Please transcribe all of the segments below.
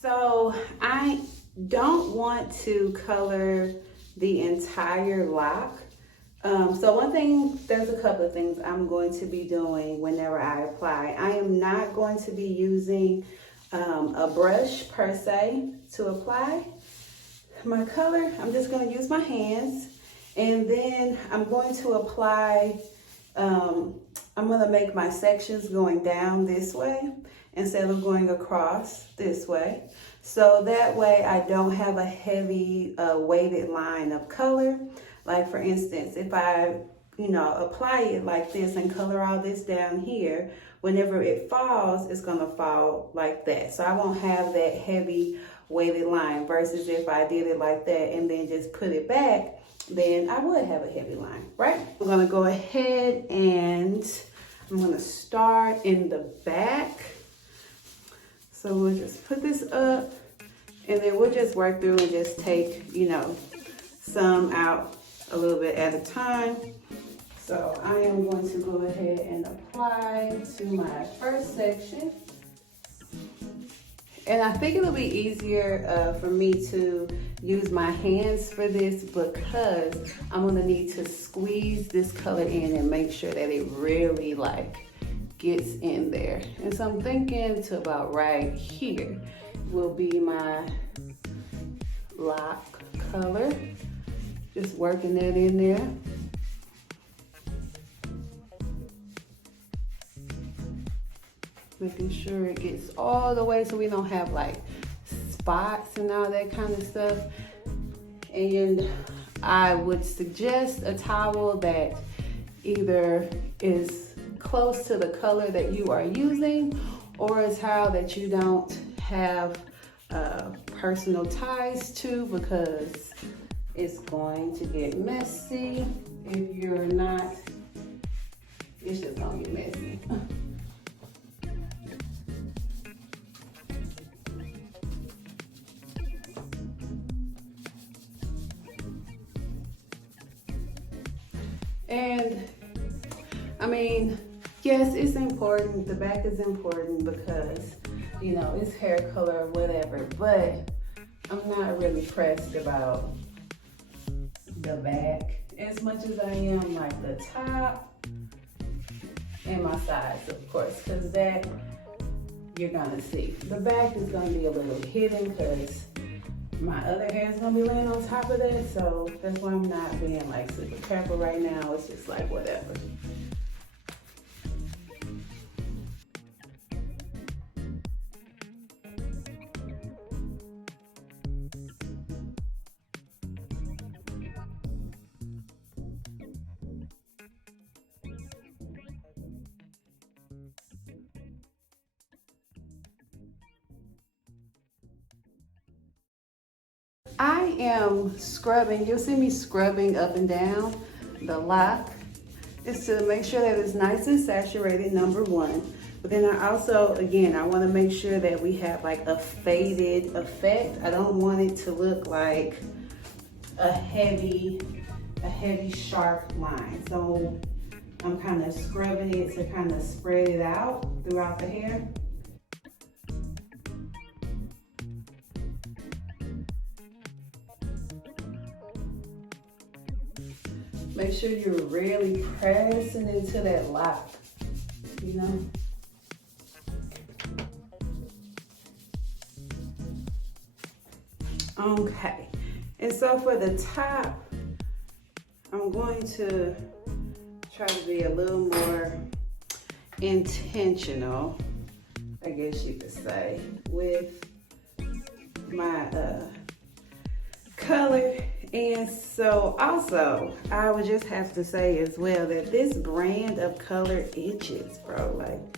So I don't want to color the entire lock. So one thing, there's a couple of things I'm going to be doing whenever I apply. I am not going to be using a brush per se to apply my color. I'm just going to use my hands, and then I'm going to apply, I'm going to make my sections going down this way instead of going across this way. So that way I don't have a heavy weighted line of color. Like for instance, if I, apply it like this and color all this down here, whenever it falls, it's gonna fall like that. So I won't have that heavy weighted line versus if I did it like that and then just put it back, then I would have a heavy line, right? I'm gonna go ahead and I'm gonna start in the back. So we'll just put this up and then we'll just work through and just take, some out a little bit at a time. So I am going to go ahead and apply to my first section. And I think it'll be easier for me to use my hands for this because I'm gonna need to squeeze this color in and make sure that it really gets in there. And so I'm thinking to about right here will be my lock color. Just working that in there. Making sure it gets all the way so we don't have spots and all that kind of stuff. And I would suggest a towel that either is close to the color that you are using or a towel that you don't have personal ties to, because it's going to get messy if you're not. It's just gonna get messy. And I mean, yes, it's important. The back is important because, it's hair color or whatever, but I'm not really pressed about the back as much as I am the top and my sides, of course, because that you're gonna see. The back is gonna be a little hidden because my other hair is gonna be laying on top of that, so that's why I'm not being super careful right now. It's just whatever. I am scrubbing, you'll see me scrubbing up and down the lock. It's to make sure that it's nice and saturated, number one. But then I also, again, I want to make sure that we have a faded effect. I don't want it to look like a heavy sharp line. So I'm kind of scrubbing it to kind of spread it out throughout the hair. Make sure you're really pressing into that lock, Okay, and so for the top, I'm going to try to be a little more intentional, I guess you could say, with my color. And so also, I would just have to say as well that this brand of color itches, bro.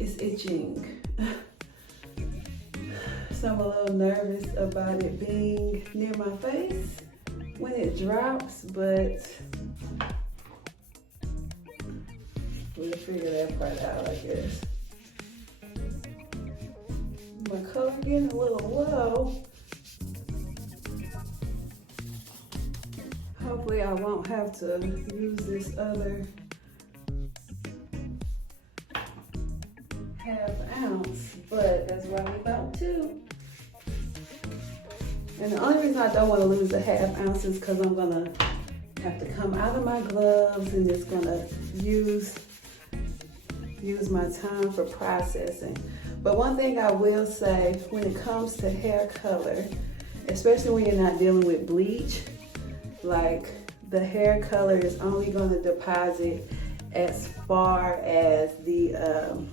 It's itching. So I'm a little nervous about it being near my face when it drops, but we'll figure that part out, I guess. My color getting a little low. Hopefully I won't have to use this other ½ ounce, but that's what I'm about to. And the only reason I don't want to lose a ½ ounce is because I'm gonna have to come out of my gloves and just gonna use my time for processing. But one thing I will say, when it comes to hair color, especially when you're not dealing with bleach, like the hair color is only going to deposit as far as the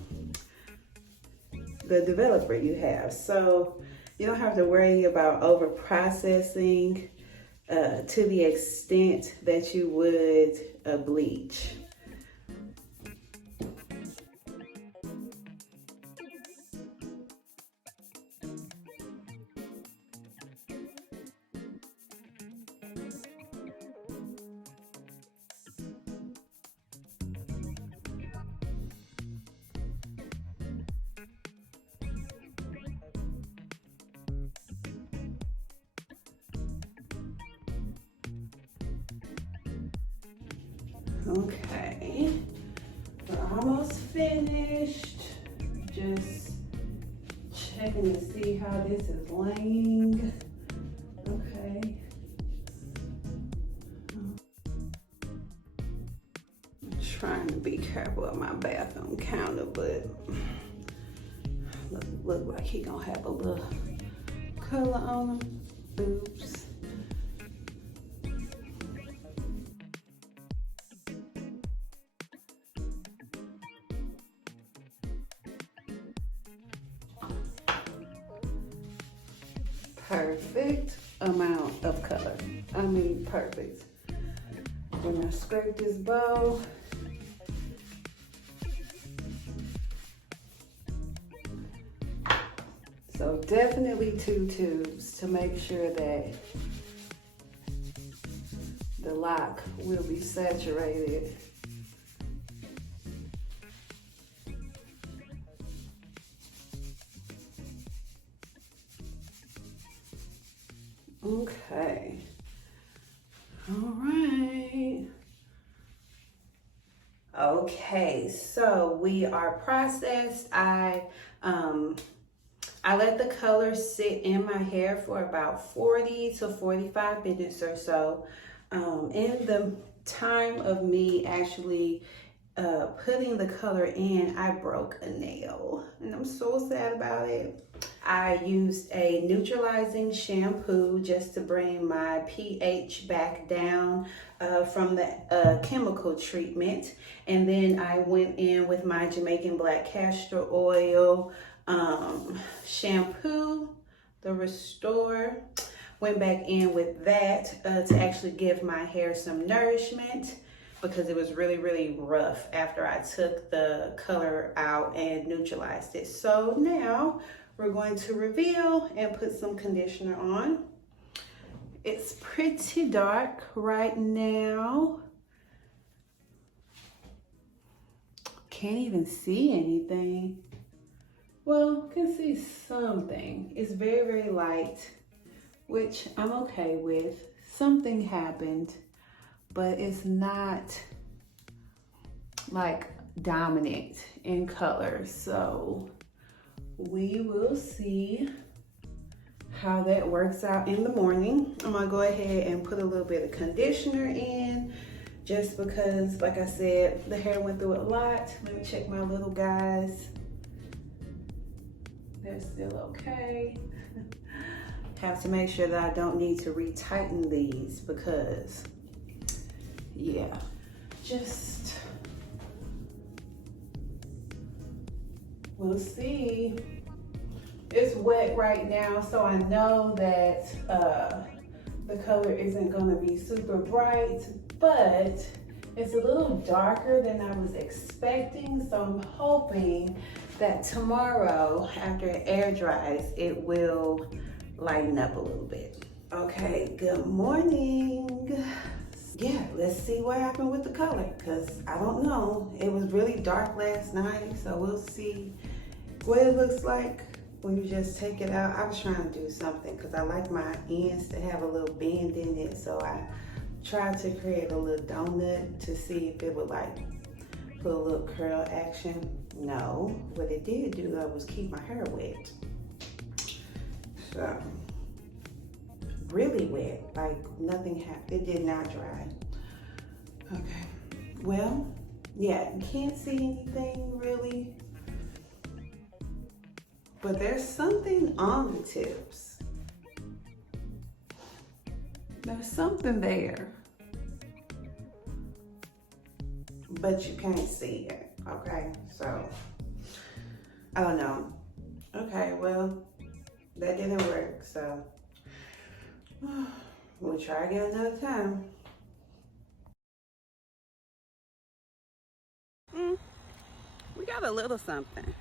developer you have. So you don't have to worry about over processing to the extent that you would a bleach. Okay, we're almost finished. Just checking to see how this is laying. Okay. I'm trying to be careful with my bathroom counter, but look like he gonna have a little color on him. Oops. Perfect amount of color. I mean, perfect. When I scrape this bowl, so definitely 2 tubes to make sure that the lock will be saturated. Okay. All right. Okay, so we are processed. I let the color sit in my hair for about 40 to 45 minutes or so. In the time of me actually putting the color in, I broke a nail, and I'm so sad about it. I used a neutralizing shampoo just to bring my pH back down from the chemical treatment. And then I went in with my Jamaican black castor oil shampoo, the Restore. Went back in with that to actually give my hair some nourishment, because it was really, really rough after I took the color out and neutralized it. So now we're going to reveal and put some conditioner on. It's pretty dark right now. Can't even see anything. Well, can see something. It's very, very light, which I'm okay with. Something happened, but it's not like dominant in color. So we will see how that works out in the morning. I'm gonna go ahead and put a little bit of conditioner in, just because, like I said, the hair went through a lot. Let me check my little guys. They're still okay. Have to make sure that I don't need to retighten these, because yeah, just we'll see. It's wet right now, so I know that the color isn't gonna be super bright, but it's a little darker than I was expecting. So I'm hoping that tomorrow, after it air dries, it will lighten up a little bit. Okay, good morning. Yeah, let's see what happened with the color, because I don't know. It was really dark last night, so we'll see what it looks like when you just take it out. I was trying to do something because I like my ends to have a little bend in it, so I tried to create a little donut to see if it would like put a little curl action. No, what it did do though was keep my hair wet. So really wet. Like nothing happened. It did not dry. Okay. Well, yeah, can't see anything really. But there's something on the tips. There's something there. But you can't see it, okay? So, I don't know. Okay, well, that didn't work, so we'll try again another time. We got a little something.